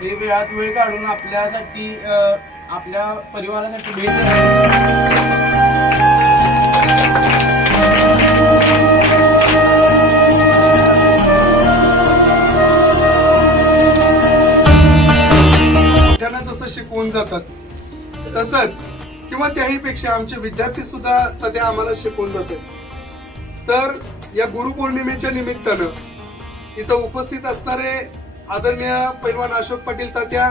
हे वेळात वेळ काढून आपल्यासाठी आपल्या परिवारासाठी भेट देण्यासाठी जसं शिकवून जातात तसंच किंवा त्याहीपेक्षा आमचे विद्यार्थी सुद्धा ते आम्हाला शिकवून जातात। तर या गुरुपौर्णिमेच्या निमित्तानं इथं उपस्थित असणारे आदरणीय पैलवान अशोक पाटील तात्या,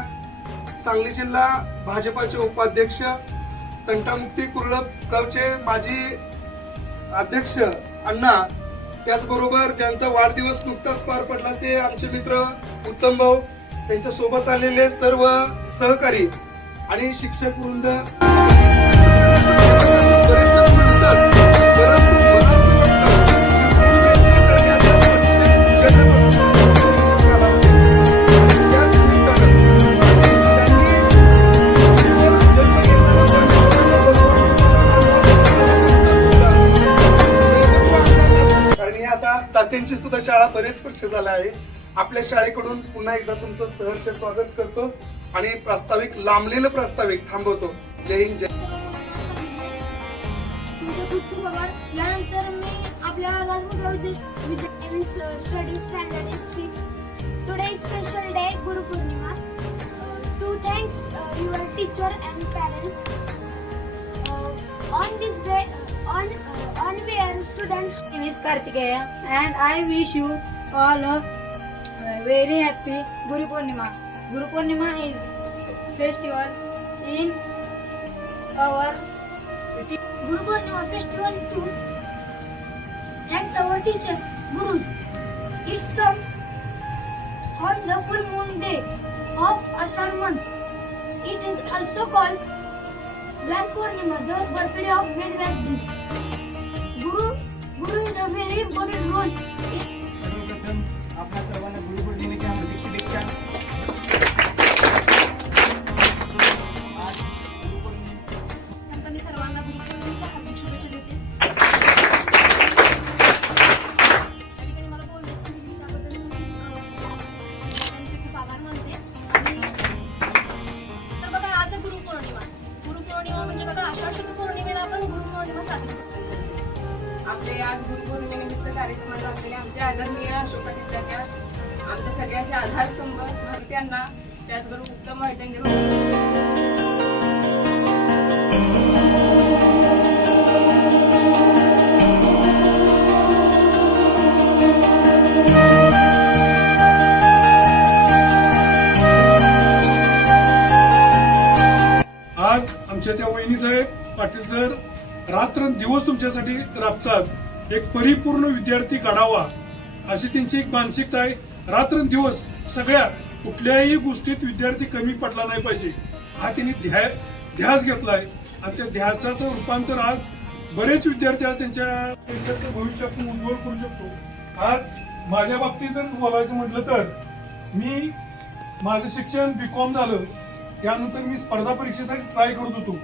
सांगली जिल्हा भाजपाचे उपाध्यक्ष, तंटामुक्ती कुर्लप गावचे माजी अध्यक्ष अण्णा, त्याचबरोबर ज्यांचा वाढदिवस नुकताच पार पडला ते आमचे मित्र उत्तम भाऊ, त्यांच्या सोबत आलेले सर्व सहकारी आणि शिक्षक वृंद, कारण आता तात्यांची सुद्धा शाळा बरेच वर्ष झाला आहे। आपल्या शाळेकडून पुन्हा एकदा तुमचं सहर्ष स्वागत करतो आणि प्रास्ताविक लांबलेलं प्रास्ताविक थांबवतो। जय हिंद, जय यानंतर मी आपल्या राजमुद्रा विद्यालयात study standard in 6. Today is special day Guru Purnima. To thanks your teacher and parents. On this day, on where students. My name is Kartikeya and I wish you all a very happy Guru Purnima. Guru Purnima is festival in our Guru Purnima festival too. Thanks our teachers, gurus. It's come on the full moon day of Ashad month. It is also called Vyas Purnima, the birthday of Ved Vyasji. Guru is a very important role. सर्वप्रथम आपल्या सर्वांना गुरुपौर्णिमेच्या हार्दिक शुभेच्छा। आज गुरुपौर्णिमा मी सर्वांना गुरुपौर्णिमेच्या हार्दिक शुभेच्छा देते. या ठिकाणी मला बोलण्यास संधी दिली त्याबद्दल त्यांचे खूप आभार मानते. तर बघा, आज आहे गुरुपौर्णिमा. गुरुपौर्णिमा म्हणजे बघा, आषाढ शुद्ध पौर्णिमेला आपण गुरुपौर्णिमा साजरी करतो. आपले आज गुरुपौर्णिमेनिमित्त कार्यक्रमाला असलेले आमचे आदरणीय अशोक पाटील तात्या, आमच्या सगळ्यांचे आधारस्तंभ भारतीयांना, त्याचबरोबर उत्तम माहिती आज आमच्या त्या वहिनी साहेब पाटील सर रात्रंदिवस तुमच्यासाठी राबतात। एक परिपूर्ण विद्यार्थी घडावा अशी त्यांची एक मानसिकता आहे। रात्रंदिवस सगळ्या कुठल्याही गोष्टीत विद्यार्थी कमी पडला नाही पाहिजे हा त्यांनी ध्यास घेतलाय आणि त्या ध्यासाचं रूपांतर आज बरेच विद्यार्थी आज त्यांच्या भविष्यातून उज्ज्वल करू शकतो। आज माझ्या बाबतीत जर बोलायचं म्हटलं तर माझं शिक्षण B.Com झालं, त्यानंतर मी स्पर्धा परीक्षेसाठी ट्राय करत होतो।